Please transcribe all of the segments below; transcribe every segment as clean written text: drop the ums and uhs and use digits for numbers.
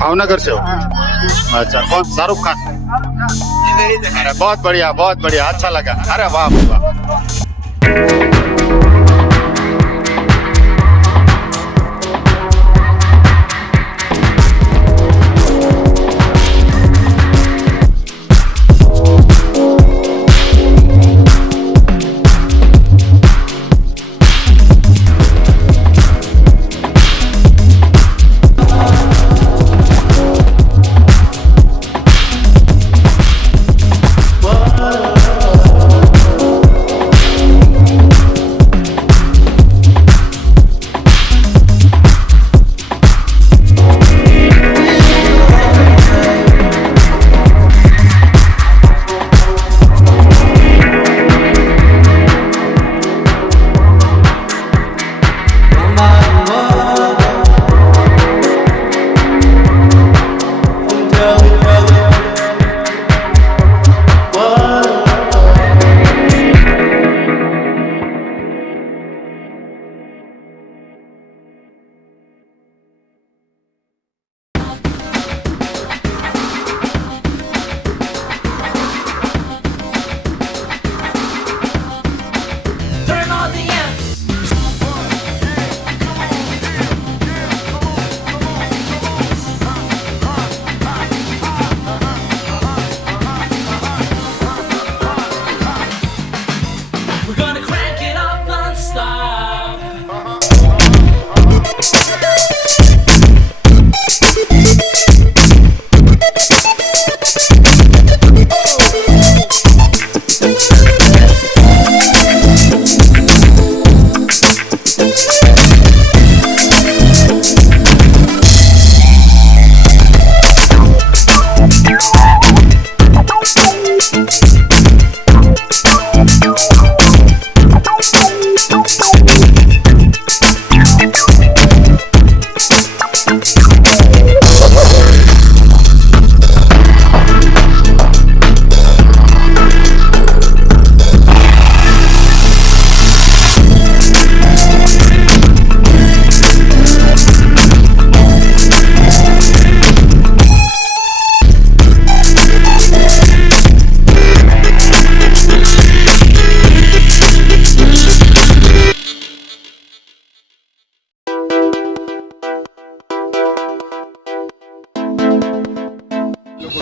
भावनगर से हो? अच्छा, कौन? शाहरुख खान? अरे बहुत बढ़िया, अच्छा लगा। अरे वाह वाह।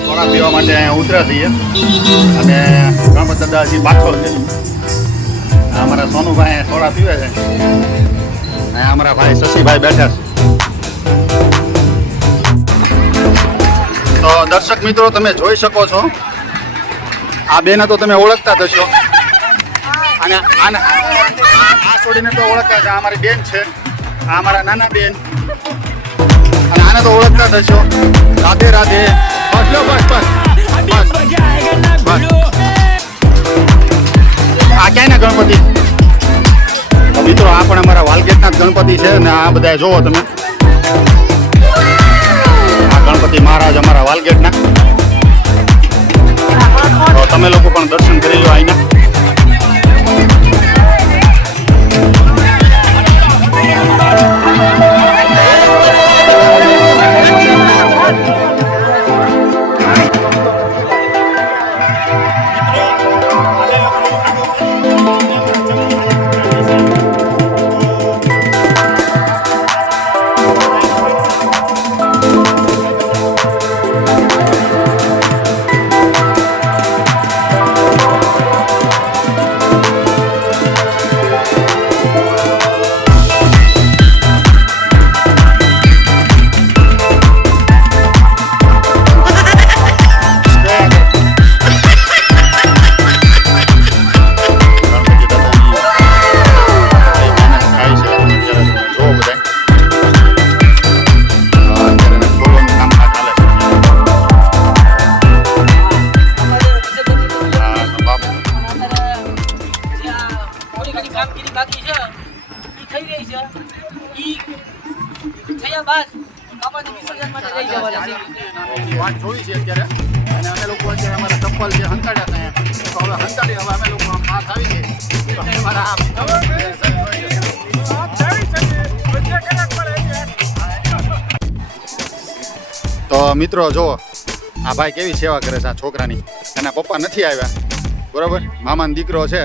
થોડા પીવા માટે અહીંયા ઉતર્યા છીએ અને ગણપત દાદા હજી પાછળ છે. અમારા સોનુભાઈ થોડા પીવે છે. અહીંયા અમારા ભાઈ શશીભાઈ બેઠા છે. તો દર્શક મિત્રો તમે જોઈ શકો છો, આ બેને તો તમે ઓળખતા થશો અને આ છોડીને તો ઓળખતા છે. આ અમારી બેન છે, આ અમારા નાના બેન, અને આને તો ઓળખતા થશો. રાધે રાધે. બસ લો, બસ બસ બસ બસ. આ ક્યાંયના ગણપતિ મિત્રો? આ પણ અમારા વાલગેટના જ ગણપતિ છે ને. આ બધા જોવો તમે, આ ગણપતિ મહારાજ અમારા વાલગેટના. તો તમે લોકો પણ દર્શન કરી લો અહીંના. વાત જોઈ છે અત્યારે, અને અમે લોકો અત્યારે અમારા ચપ્પલ જે હંતાડ્યા હતા તો હવે હંતાડી, હવે અમે લોકો પાસ આવી ગઈ. અમારા તો મિત્રો જો આ ભાઈ કેવી સેવા કરે છે આ છોકરાની. એના પપ્પા નથી આવ્યા બરોબર, મામાનો દીકરો છે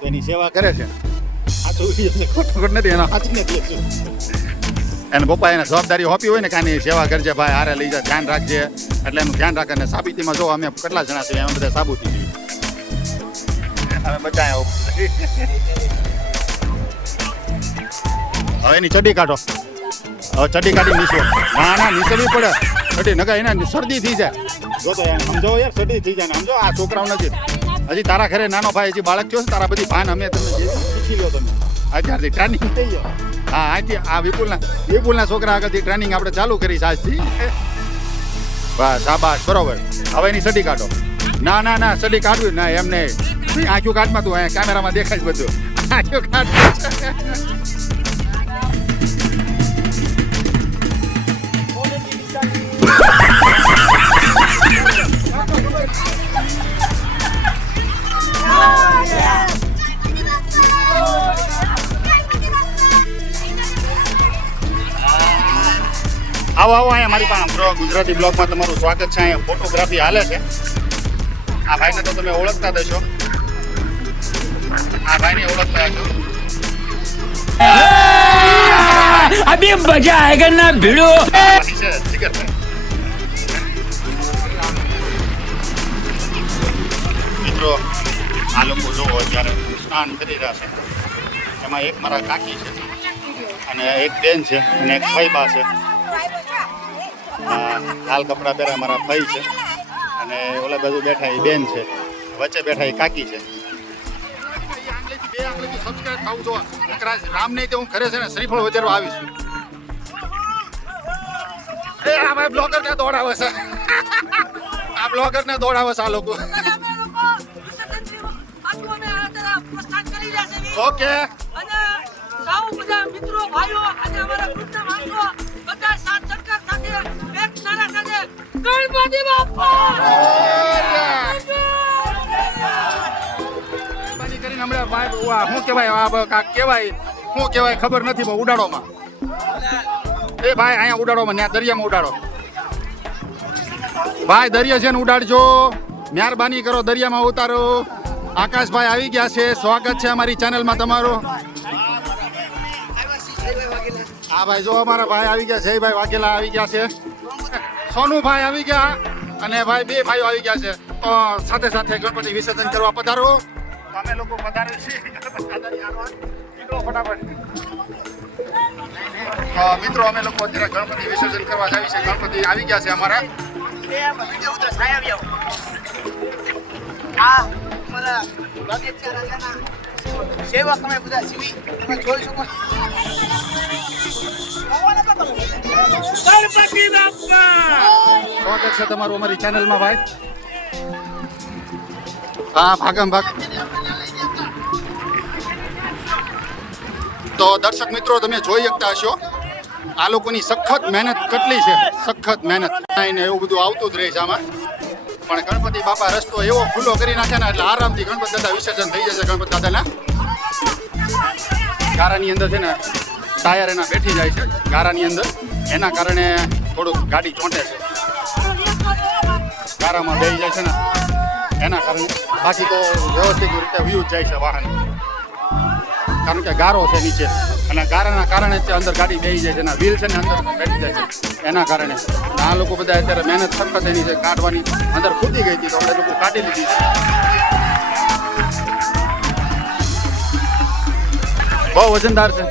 તો એની સેવા કરે છે. સાચું ખોટું નથી, એના સાચી નથી. એને પપ્પા એને જવાબદારી આપી હોય ને કે આની સેવા કરજે ભાઈ, હારે લઈ જા, ધ્યાન રાખજે, એટલે એનું ધ્યાન રાખે. અને સાબિતીમાં જો અમે કેટલા જણા છીએ, અમે બધા સાબુતી છીએ, અમે બધા. હવે એની ચડી કાઢો, હવે ચડી કાઢી નીચો. ના નીચવી પડે ચડી, નકા એને શરદી થઈ જાય. જો તો એને સમજો યાર, શરદી થઈ જાય ને સમજો. આ છોકરાઓ નથી, હજી તારા ઘરે નાનો ભાઈ હજી બાળક થયો છે, તારા બધી ભાન અમે તમને શીખી લો. તમે અત્યારથી ટ્રેનિંગ થઈ જાય. હા આજથી આ વિપુલના છોકરા આગળથી ટ્રેનિંગ આપણે ચાલુ કરી છે આજથી. બસ શાબાશ, બરોબર. હવે એની સડી કાઢો. ના સડી કાઢવી ના, એમ નહીં. આંખું કાઢમાં તું અહીંયા કેમેરામાં દેખાય જ બધું. આંખું કાઢ. આવો અહીંયા મારી પાસે ગુજરાતી બ્લોગમાં તમારું સ્વાગત છે. અહીંયા ફોટોગ્રાફી હાલે છે. આ ભાઈને તો તમે ઓળખતા દેશો, આ ભાઈને ઓળખતા છો. અભી મજા આયેગા ના ભીડો. મિત્રો આ લોકો જોવો અત્યારે સ્નાન કરી રહ્યા છે. એમાં એક મારા કાકી છે અને એક બેન છે અને એક ભાઈબા છે. લાલ કપડાં પહેરા મારા ભાઈ છે અને ઓલા બાજુ બેઠા એ બેન છે, વચ્ચે બેઠા એ કાકી છે. રામ નહીં તો હું ઘરે છે ને શ્રીફળ વધારવા આવીશ. આ ભાઈ બ્લોગર ને દોડાવે છે, આ બ્લોગર ને દોડાવે છે આ લોકો. ઓકે મિત્રો ભાઈઓ અને અમારા ગ્રુપના માણસો બધા સાથ સહકાર સાથે એક નારા સાથે ગણપતિ બાપ્પા કરીને હમણાં ભાઈ શું કહેવાય કહેવાય શું કહેવાય ખબર નથી પણ ઉડાડોમાં એ ભાઈ અહીંયા ઉડાડોમાં ત્યાં દરિયામાં ઉડાડો ભાઈ. દરિયા છે ને ઉડાડજો, મહેરબાની કરો, દરિયામાં ઉતારો. આકાશભાઈ આવી ગયા છે, સ્વાગત છે અમારી ચેનલમાં તમારું. હા ભાઈ જો અમારા ભાઈ આવી ગયા, જયભાઈ વાઘેલા આવી ગયા છે, સોનુભાઈ આવી ગયા અને ભાઈ બે ભાઈઓ આવી ગયા છે. તો સાથે સાથે ગણપતિ વિસર્જન કરવા પધારો. અમે લોકો પધારે છીએ ફટાફટ. મિત્રો અમે લોકો અત્યારે ગણપતિ વિસર્જન કરવા જાવી છે. ગણપતિ આવી ગયા છે અમારા. સેવા તમે બધા જીવી તમે જોઈ શકો. ગણપતિ બાપ્પા સ્વાગત છે તમારું અમારી ચેનલમાં ભાઈ. હા ભાગમ ભાગ. તો દર્શક મિત્રો તમે જોઈ શકતા હશો આ લોકોની સખત મહેનત કેટલી છે, સખત મહેનત. એવું બધું આવતું જ રહે છે આમાં. પણ ગણપતિ બાપા રસ્તો એવો ખુલ્લો કરી નાખે ને એટલે આરામથી ગણપતિ દાદા વિસર્જન થઈ જશે. ગણપતિ દાદાના ગારાની અંદર છે ને ટાયર એના બેઠી જાય છે ગારાની અંદર, એના કારણે થોડુંક ગાડી ચોંટે છે, ગારામાં બેસી જાય છે ને એના કારણે. બાકી તો વ્યવસ્થિત રીતે વ્યૂ જાય છે વાહન, કારણ કે ગારો છે નીચે અને ગારાના કારણે તે અંદર ગાડી બેસી જાય છે. એના વ્હીલ છે ને અંદર બેઠી જાય છે એના કારણે. આ લોકો બધા અત્યારે મહેનત સખત એની છે કાઢવાની. અંદર ખૂટી ગઈ હતી તો આપણે લોકો કાઢી લીધી છે. બહુ વજનદાર છે,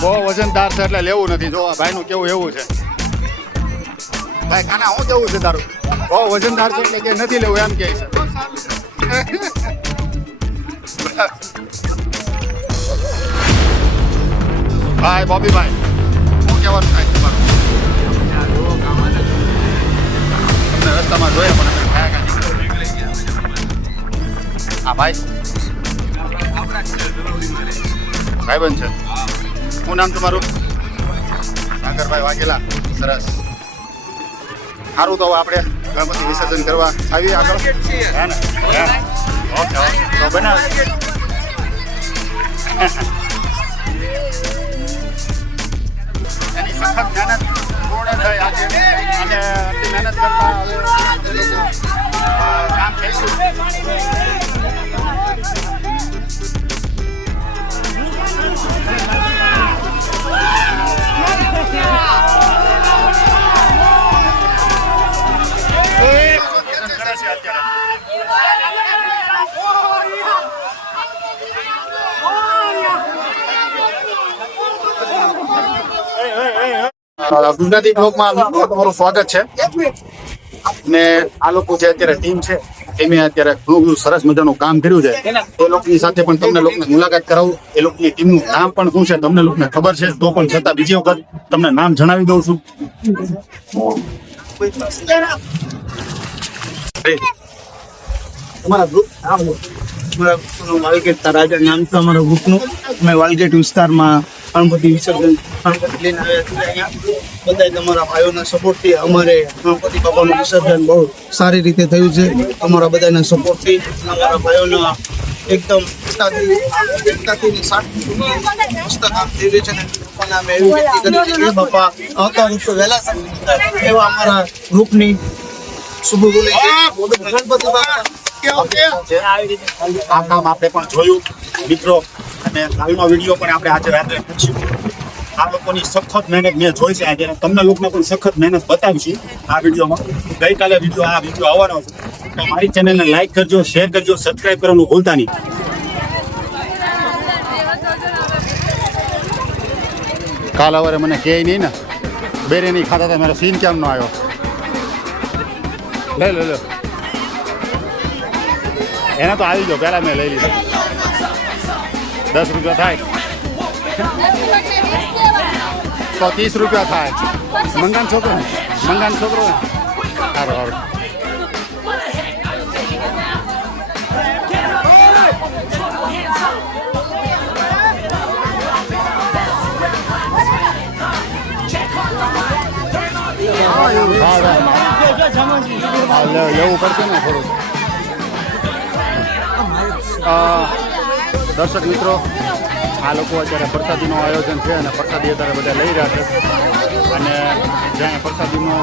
બહુ વજનદાર છે એટલે લેવું નથી. જો આ ભાઈનું કેવું એવું છે. ભાઈ કાના શું કેવું છે તારું? બહુ વજનદાર છે એટલે કે નથી લેવું એમ કહે છે. ભાઈ બોબીભાઈ શું કહેવાનું થાય તમારું? તમને રસ્તામાં જોયા પણ અમે ખાયા કાંઈ. હા ભાઈ ભાઈબંધ છે. શું નામ તમારું? શંકરભાઈ વાઘેલા. સરસ, સારું. તો આપણે ગણપતિ વિસર્જન કરવા આવીએ આગળ. હે ને? ઓકે ઓકે તો બનાવ. એની સખત મહેનત પૂર્ણ થઈ આજે અને ગુજરાતી બ્લોગમાં તમારું સ્વાગત છે. ને આ લોકો જે અત્યારે ટીમ છે એમે અત્યારે ઘણું સરસ મજાનું કામ કર્યું છે. એ લોકોની સાથે પણ તમને લોકોને મુલાકાત કરાવું. એ લોકોની ટીમનું નામ પણ શું છે તમને લોકોને ખબર છે, તો પણ છતાં બીજી વખત તમને નામ જણાવી દઉં છું. અમારા ગ્રુપ અમારા ગ્રુપનું વાલગેટ રાજા નામ છે અમારા ગ્રુપનું. અમે વાલગેટ વિસ્તારમાં ગણપતિ વિસર્જન ગણપતિ લઈને આવ્યા છીએ અહીંયા. બધા તમારા ભાઈઓના સપોર્ટથી અમારે ગણપતિ બાપાનું વિસર્જન બહુ સારી રીતે થયું છે. અમારા બધાના સપોર્ટથી અમારા ભાઈઓના એકદમ એકતાથી સાથ મસ્ત કામ થઈ રહ્યું છે ને પણ અમે એવી વિનંતી કરી છે કે બાપા આવતા વર્ષે વહેલા એવા અમારા ગ્રુપની શુભ બોલી ગણપતિ બાપા આ કામ આપણે પણ જોયું મિત્રો, અને કાલનો વિડીયો પણ આપણે આજે રાત્રે પૂછ્યું. આ લોકોની સખત મહેનત મેં જોઈ છે આજે, તમને લોકોને પણ સખત મહેનત બતાવીશું આ વિડીયોમાં. ગઈકાલે વિડીયો આવવાનો છે, તો મારી ચેનલને લાઈક કરજો, શેર કરજો, સબસ્ક્રાઈબ કરવાનું ભૂલતા નહીં. કાલ સવારે મને કહે નહીં ને બેરે નહીં ખાતા હતા, મારો સીન કેમ ન આવ્યો? લે એને તો આવી ગયો, પહેલા મેં લઈ લીધો. 10 રૂપિયા થાય તો 30 રૂપિયા થાય. મંગાન છોકરો સારું. લેવું પડશે ને થોડું. દર્શક મિત્રો, આ લોકો અત્યારે પ્રસાદીનું આયોજન છે અને પ્રસાદી અત્યારે બધા લઈ રહ્યા છે. અને જ્યાં પ્રસાદીનું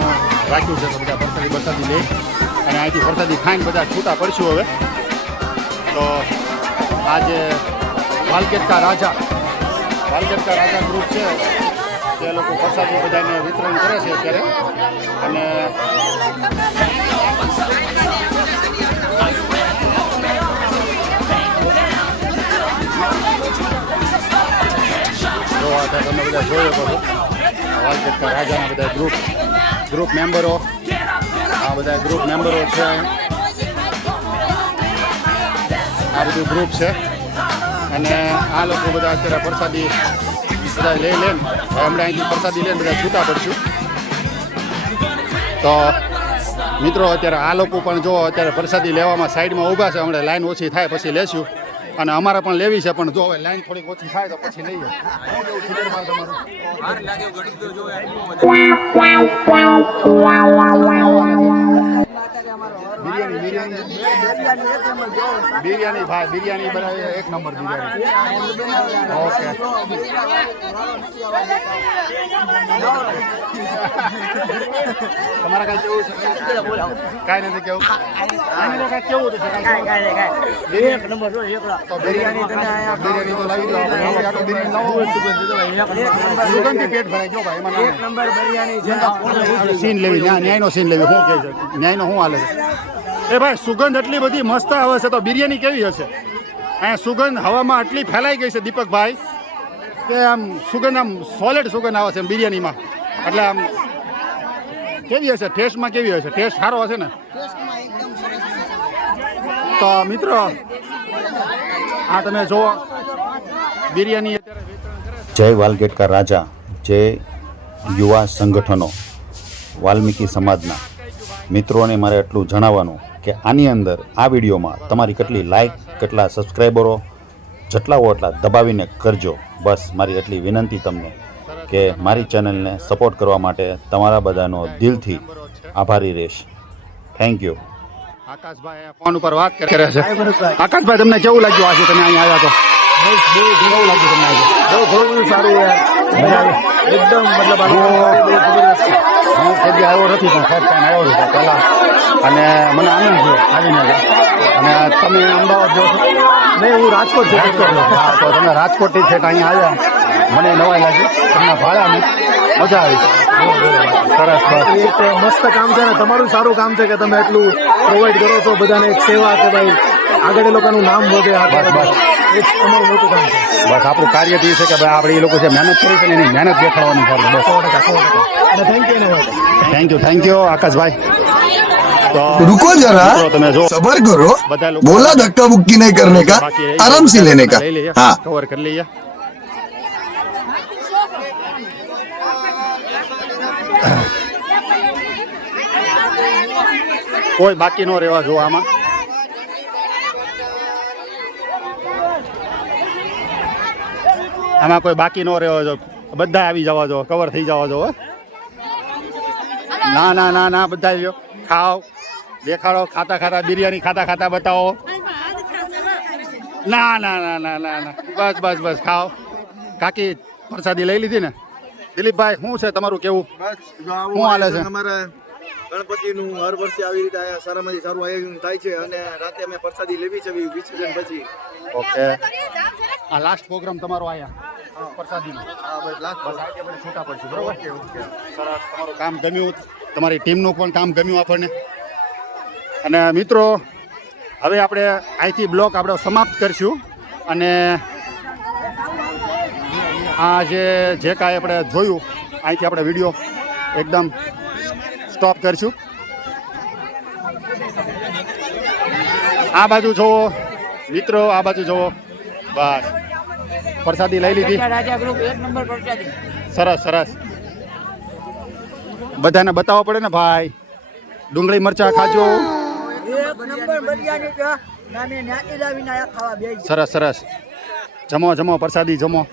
રાખ્યું છે તો બધા પ્રસાદી લઈ અને અહીંથી પ્રસાદી ખાઈને બધા છૂટા પડશું હવે. તો આજે વાલગેટ કા રાજા ગ્રુપ છે તે લોકો પ્રસાદી બધાને વિતરણ કરે છે અત્યારે. અને તમે બધા જોઈ શકો છો વાલગેટ કા રાજાના બધા ગ્રુપ મેમ્બરો, આ બધા ગ્રુપ મેમ્બરો છે. આ બધું ગ્રુપ છે અને આ લોકો બધા અત્યારે પ્રસાદી બધા લઈને હમણાં અહીંથી પ્રસાદી લઈને બધા છૂટા પડશું. તો મિત્રો અત્યારે આ લોકો પણ જો અત્યારે પ્રસાદી લેવામાં સાઈડમાં ઊભા છે. હમણાં લાઈન ઓછી થાય પછી લેશું, અને અમારે પણ લેવી છે, પણ જો હવે લાઈન થોડીક ઓછી થાય તો પછી લઈએ. બિરયાની ભાઈ, બિરયાની બનાવી 1 નંબર બિરયાની. ઓકે તમારા કાંઈ કેવું છે? કાંઈ નથી કેવું? કાંઈ કેવું છે? તો બિરયાની તો લાવી દો. સુગંધથી પેટ ભરાઈ ગયો ભાઈ. એમાં સીન લેવી, ન્યાયનો સીન લેવી. શું કહે છે ન્યાયનો? શું હાલે છે એ ભાઈ? સુગંધ એટલી બધી મસ્ત આવે છે, તો બિરયાની કેવી હશે? અહીંયા સુગંધ હવામાં આટલી ફેલાઈ ગઈ છે દીપકભાઈ કે આમ સુગંધ, આમ સોલિડ સુગંધ આવે છે બિરયાનીમાં. એટલે આમ કેવી હશે? ટેસ્ટમાં કેવી હશે? ટેસ્ટ સારો હશે ને? તો મિત્રો આ તમે જુઓ બિરયાની. જય વાલગેટ કા રાજા, જે યુવા સંગઠનો વાલ્મીકી સમાજના મિત્રોને મારે એટલું જણાવવાનું કે આની અંદર આ વિડીયોમાં તમારી કેટલી લાઈક, કેટલા સબસ્ક્રાઈબરો જેટલા હો એટલા દબાવીને કરજો. બસ મારી એટલી વિનંતી તમને કે મારી ચેનલને સપોર્ટ કરવા માટે તમારા બધાનો દિલથી આભારી રહીશ. Thank you. આકાશભાઈ ફોન ઉપર વાત કરે છે. આકાશભાઈ, તમને કેવું લાગ્યું આજે તમે અહીંયા આવ્યા તો? કેવું લાગ્યું તમને આજે? ઘણું સારું યાર, એકદમ મતલબ કદી આવ્યો નથી પણ ફર્સ્ટ ટાઈમ આવ્યો છું પહેલાં અને મને આનંદ છે આવીને અને તમે અમદાવાદ જો છો નહીં, હું રાજકોટ છું. હા તો તમે રાજકોટથી છે અહીંયા આવ્યા મને નવાઈ લાગી તમને ભાડ્યા મજા આવી સરસ બસ એક મસ્ત કામ છે ને તમારું સારું કામ છે કે તમે એટલું પ્રોવાઈડ કરો છો બધાને, એક સેવા કે ભાઈ આગળ એ લોકોનું નામ વધે. બસ બસ એ જ તમારું મોટું કામ છે. બસ આપણું કાર્ય તો એ છે કે ભાઈ આપણે એ લોકો જે મહેનત કરી છે ને એની મહેનત દેખાડવાની છે બસ 100%. અને થેન્ક યુ એના માટે. થેન્ક યુ આકાશભાઈ. તો रुको जरा મિત્રો તમે જો सबर करो બધા લોકો बोला धक्का बुक्की नहीं करने का બાકી રહી आराम से ગયા. लेने का લઈ લઈએ हाँ કવર કરી લઈએ. કોઈ બાકી ન રહેવા જો આમાં. આમાં કોઈ બાકી ન રહેવા જો, બધા આવી જવા જો, કવર થઈ જવા જો. હો. ના ના ના ના બધા જો ખાઓ દેખાડો, ખાતા ખાતા બિરયાની ખાતા ખાતા બતાવો. ના ના ના ના ના ના બસ બસ બસ ખાઓ. કાકી પ્રસાદી લઈ લીધી ને? દિલીપભાઈ શું છે તમારું કેવું? શું હાલે છે? અમારા ગણપતિનું હર વર્ષે આવી રીતે અહીંયા સારામાંથી સારું આયોજન થાય છે અને રાતે અમે પ્રસાદી લેવી છે વિસર્જન પછી. ઓકે આ લાસ્ટ પ્રોગ્રામ તમારો આયા પ્રસાદીનો. બસ આજે આપણે છૂટા પડશું બરોબર. સરસ તમારું કામ ગમ્યું, તમારી ટીમનું પણ કામ ગમ્યું આપણને. અને મિત્રો હવે આપણે અહીંથી બ્લોક આપણે સમાપ્ત કરીશું અને આ જે કાંઈ આપણે જોયું અહીંથી આપણે વિડીયો એકદમ સ્ટોપ કરીશું. આ બાજુ જોવો મિત્રો, આ બાજુ જોવો. બસ પ્રસાદી લઈ લીધી. રાજા ગ્રુપ 1 નંબર પ્રસાદી. સરસ સરસ. બધાને બતાવવા પડે ને ભાઈ. ડુંગળી મરચા ખાજો. સરસ સરસ. જમો જમો પ્રસાદી જમો.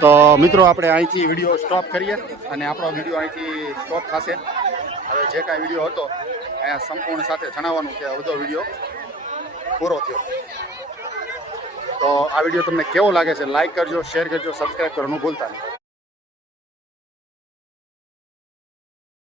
તો મિત્રો આપણે અહીંથી વિડીયો સ્ટોપ કરીએ અને આપણો વિડીયો અહીંથી સ્ટોપ થશે. હવે જે કાંઈ વિડીયો હતો અહીંયા સંપૂર્ણ સાથે જણાવવાનું કે બધો વિડીયો પૂરો થયો. તો આ વિડીયો તમને કેવો લાગે છે લાઈક કરજો, શેર કરજો, સબસ્ક્રાઈબ કરવાનું ભૂલતા નહીં.